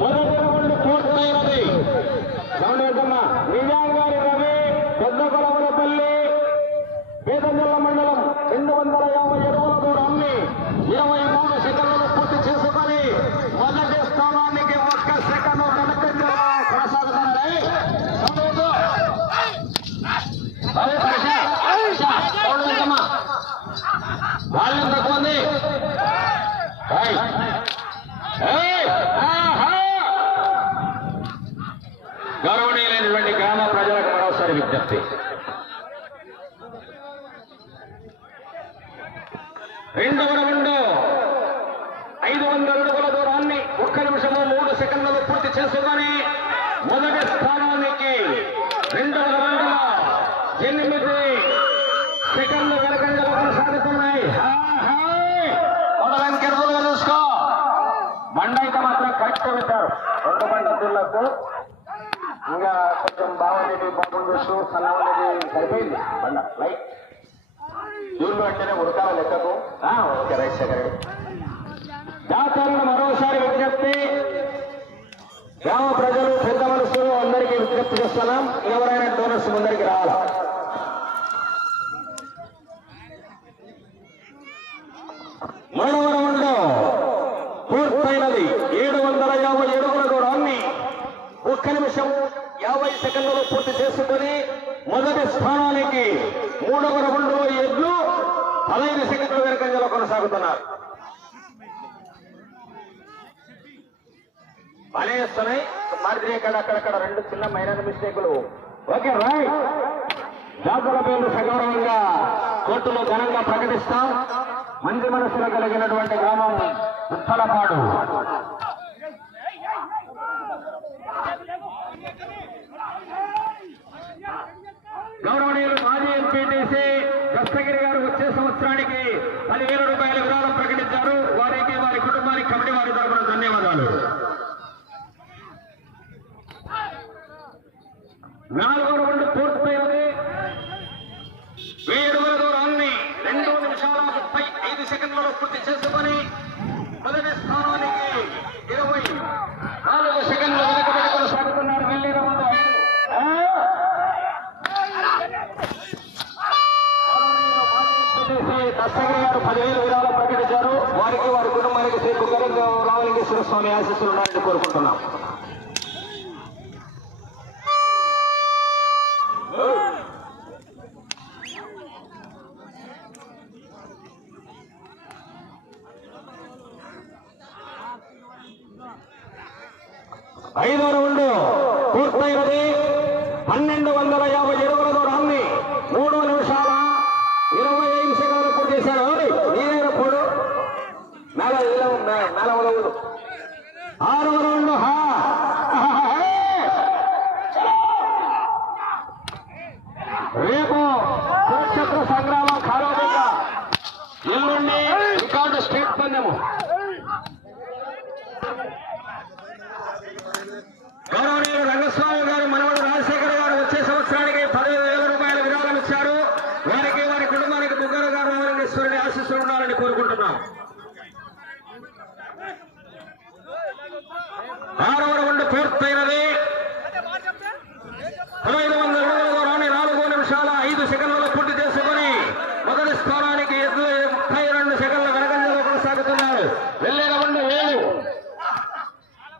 మొదటి రౌండ్ పూర్తయినది. నిజాంగారి రవి పెద్దకొలవలపల్లి పేదజల్ల మండలం 250 అడుగుల దూరాన్ని 23 సెకండ్లు పూర్తి చేసుకొని మొదటి స్థానానికి 1 సెకండ్ వెనకంజలో కొనసాగుతున్నాయి. వాల్యూమ్ తక్కువ ఉంది. గౌరవనీయులైనటువంటి గ్రామ ప్రజలకు మరోసారి విజ్ఞప్తి. రెండవ రౌండ్ 500 అడుగుల దూరాన్ని 1 నిమిషము 3 సెకండ్లు పూర్తి చేసుకొని మొదటి స్థానానికి రెండవ రౌండ్లో 8 సెకండ్లు వెనకంజలో కొనసాగుతున్నాయి. కేర్ఫుల్గా చూసుకో. బండ అయితే మాత్రం కరెక్ట్ పెట్టారు. 2 బండ దూర్లకు ఇంకా కొంచెం బాగుండేది, బాగుండు సన్నది సరిపోయింది. బండ లైట్ జూన్లు అంటేనే ఉడకాల లెక్కకు. Okay, right second. దాతలను మరోసారి విజ్ఞప్తి. గ్రామ ప్రజలు, పెద్ద మనుషులు అందరికీ విజ్ఞప్తి చేస్తున్నాం. ఎవరైనా డోనర్స్ ముందరికి రావాలా. మూడవ రౌండ్ పూర్తయినది. 750 అడుగుల దూరాన్ని 1 నిమిషం 50 సెకండ్లు పూర్తి చేసుకుని మొదటి స్థానానికి 3వ రౌండ్లో ఎడ్లు 15 సెకండ్ల వెనకంజలో కొనసాగుతున్నారు. బాగా చేస్తున్నాయి. మాదిరి అక్కడక్కడ 2 చిన్న మైనర్ మిస్టేకులు. Okay right. జాతర పేర్లు సగౌరవంగా కోర్టులో ఘనంగా ప్రకటిస్తాం. మంచి మనసులో కలిగినటువంటి గ్రామం ఉత్తలపాడు. గౌరవనీయులు మాజీ ఎంపీటీసీ దస్తగిరి గారు వచ్చే సంవత్సరానికి 10,000 రూపాయల విరాళం ప్రకటించారు. వారికి, వారి కుటుంబానికి కమిటీ వారి తరఫున ధన్యవాదాలు. 4వ రౌండ్ పూర్తయింది. 1000 అడుగుల దూరాన్ని 2 నిమిషాల 35 సెకండ్లలో పూర్తి చేసుకొని మొదటి స్థానానికి 24 సెకండ్ల వెనుకబడి కొనసాగుతున్నారు. వెళ్ళి రౌండ్ 5 దస్తగిరి గారు 10,000 విరాళం ప్రకటించారు. వారికి, వారి కుటుంబానికి శ్రీ కుక్కరంగ రామలింగేశ్వర స్వామి ఆశీస్సులు ఉన్నారని కోరుకుంటున్నాం. ఐదో రౌండ్ పూర్తయినది. 1250 అడుగుల దూరాన్ని 3 నిమిషాల 25 సెకండ్లు పూర్తి చేశారు. నీరేరప్పుడు మేళ. 6వ రౌండ్ రేపు కురుక్షేత్ర సంగ్రామం ఖాళీగా ఎల్లుండి రికార్డు స్టేట్ పందెము. గౌరవనీయులు రంగస్వామి గారు మనవడు రాజశేఖర్ గారు వచ్చే సంవత్సరానికి 10,000 రూపాయల విరాళం ఇచ్చారు. వారికి, వారి కుటుంబానికి బుగ్గర గారు రామలింగేశ్వరుని ఆశీస్సులు ఉండాలని కోరుకుంటున్నాం. 6వ రౌండ్ పూర్తయినది. 1500 అడుగుల దూరాన్ని 4 నిమిషాల 5 సెకండ్లలో పూర్తి చేసుకుని మొదటి స్థానానికి 32 సెకండ్ల వెనకంజలో కొనసాగుతున్నారు. వెళ్ళే రౌండ్ 7.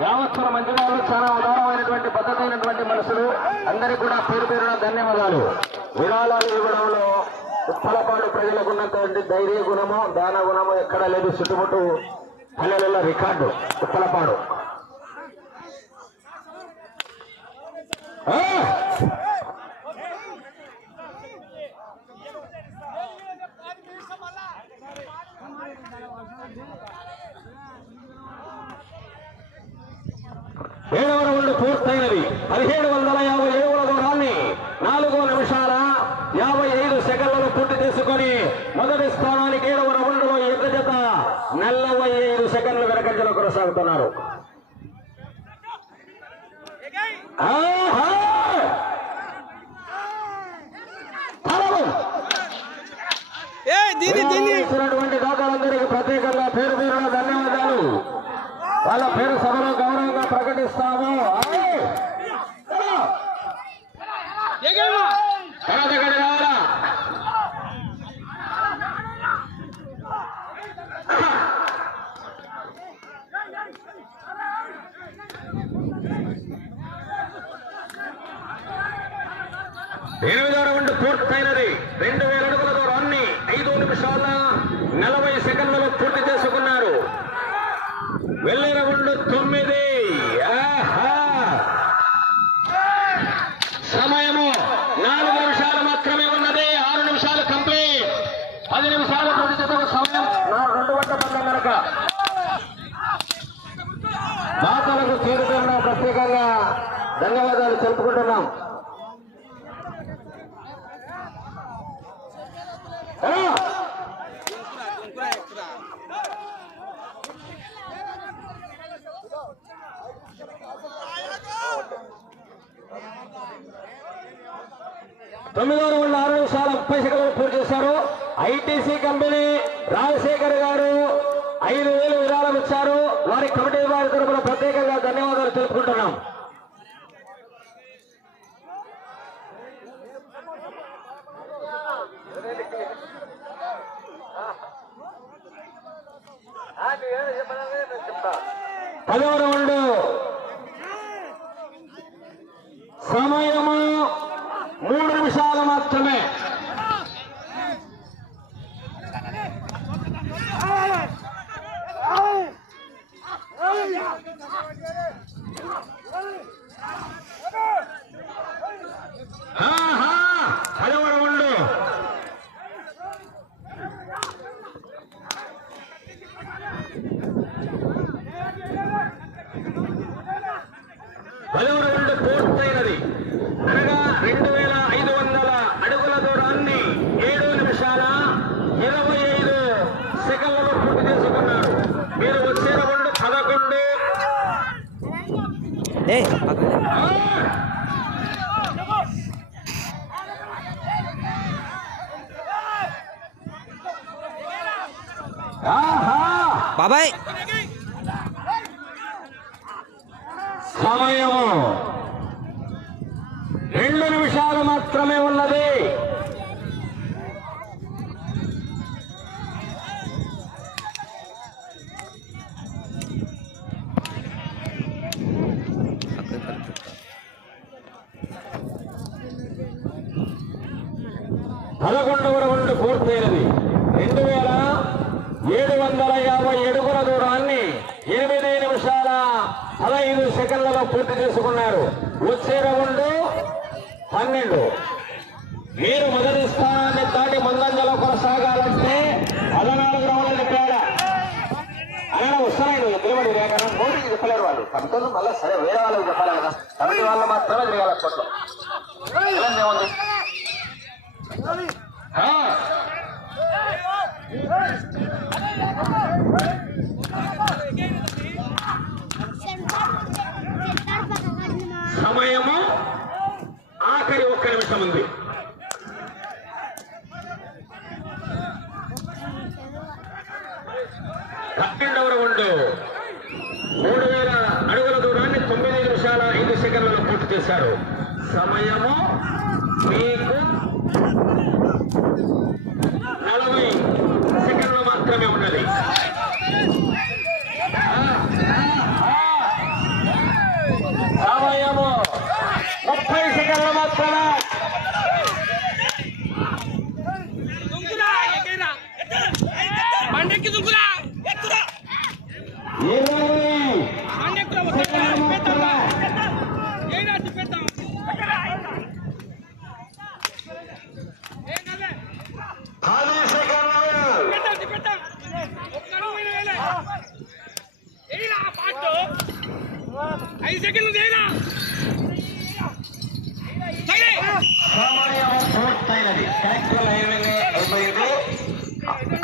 గ్రామస్తుల మంచివాళ్ళు, చాలా ఉదారమైనటువంటి పద్ధతైనటువంటి మనుషులు. అందరికీ కూడా పేరు పేరున ధన్యవాదాలు. విరాళాలు ఇవ్వడంలో ఉప్పలపాడు ప్రజలకు ఉన్నటువంటి ధైర్య గుణము, దాన గుణము ఎక్కడా లేదు. చుట్టుముట్టు పల్లెలలో రికార్డు ఉప్పలపాడు. ఏడవ రౌండ్ పూర్తయినది. 1750 అడుగుల దూరాన్ని 4 నిమిషాల 55 సెకండ్లను పూర్తి చేసుకొని మొదటి స్థానానికి 7వ రౌండ్లో ఎర్ర జత 45 సెకండ్లు వెనకంజలో కొనసాగుతున్నారు. ఇచ్చినటువంటి దాతలందరికీ ప్రత్యేకంగా పేరు పేరున ధన్యవాదాలు. వాళ్ళ పేరు సభలో గౌరవంగా ప్రకటిస్తాము. ఎనిమిదవ రౌండ్ పూర్తయినది. 2000 అడుగుల దూరాన్ని 5 నిమిషాల 40 సెకండ్లలో పూర్తి చేసుకున్నారు. వెళ్ళే రౌండ్ 9. సమయము 4 నిమిషాలు మాత్రమే ఉన్నది. 6 నిమిషాలు కంప్లీట్. 10 నిమిషాలు పూర్తి చేసే సమయం 2 గంటల పందెం కనుక దాతలకు చేరుతున్న ప్రత్యేకంగా ధన్యవాదాలు తెలుపుకుంటున్నాం. తొమ్మిదో రౌండ్ 6 నిమిషాల 30 సెకండ్లు పూర్తి చేశారు. ఐటీసీ కంపెనీ రాజశేఖర్ గారు 5,000 విరాళం ఇచ్చారు. వారి కమిటీ వారి తరఫున ప్రత్యేకంగా ధన్యవాదాలు తెలుపుకుంటున్నాం. పదవ రౌండ్ సమయము 3 నిమిషాలు మాత్రమే. పదవ రౌండ్ పూర్తయినది. అనగా 2500 అడుగుల దూరాన్ని 7 నిమిషాల 25 సెకండ్లలో పూర్తి చేసుకున్నారు. మీరు వచ్చే రౌండ్ 11. బాబాయ్ సమయము 2 నిమిషాలు మాత్రమే ఉన్నది. పదకొండవ రౌండ్ పూర్తయినది. 2750 అడుగుల దూరాన్ని 8 నిమిషాల 15 సెకండ్లలో పూర్తి చేసుకున్నారు. వచ్చే రౌండ్ 12. మీరు మొదటి స్థానాన్ని దాటి ముందంజలో కొనసాగాలంటే 14 రౌండ్ల తేడా. అలానే వస్తున్నాయి నిలబడి రేఖన మోడీకి చెప్పలేరు వాళ్ళు. కమిటీలు మళ్ళీ సరే వేరే వాళ్ళకి చెప్పాలి కదా. కమిటీ వాళ్ళు మాత్రమే తిరగాలి అప్పట్లో. ఏముంది సమయము ఆఖరి 1 నిమిషం ఉంది. పన్నెండవ రౌండ్ 3000 అడుగుల దూరాన్ని 9 నిమిషాల 5 సెకండ్లలో పూర్తి చేశారు. సమయము మీకు 40 సెకండ్లు మాత్రమే ఉన్నది. సమయము 30 సెకండ్లు మాత్రమే.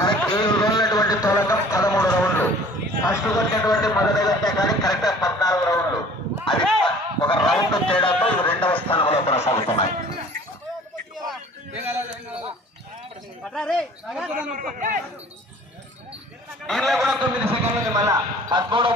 కరెక్ట్ 7 రోజులటువంటి తొలకం 13 రౌండ్లు. ఫస్ట్ జరిగినటువంటి మొదటి కంటే కానీ కరెక్ట్ 14 రౌండ్లు. అది ఒక రౌండ్ తేడాతో ఇవి 2వ స్థానంలో కొనసాగుతున్నాయి. దీనిలో కూడా 9 సెకండ్లు మళ్ళా 13వ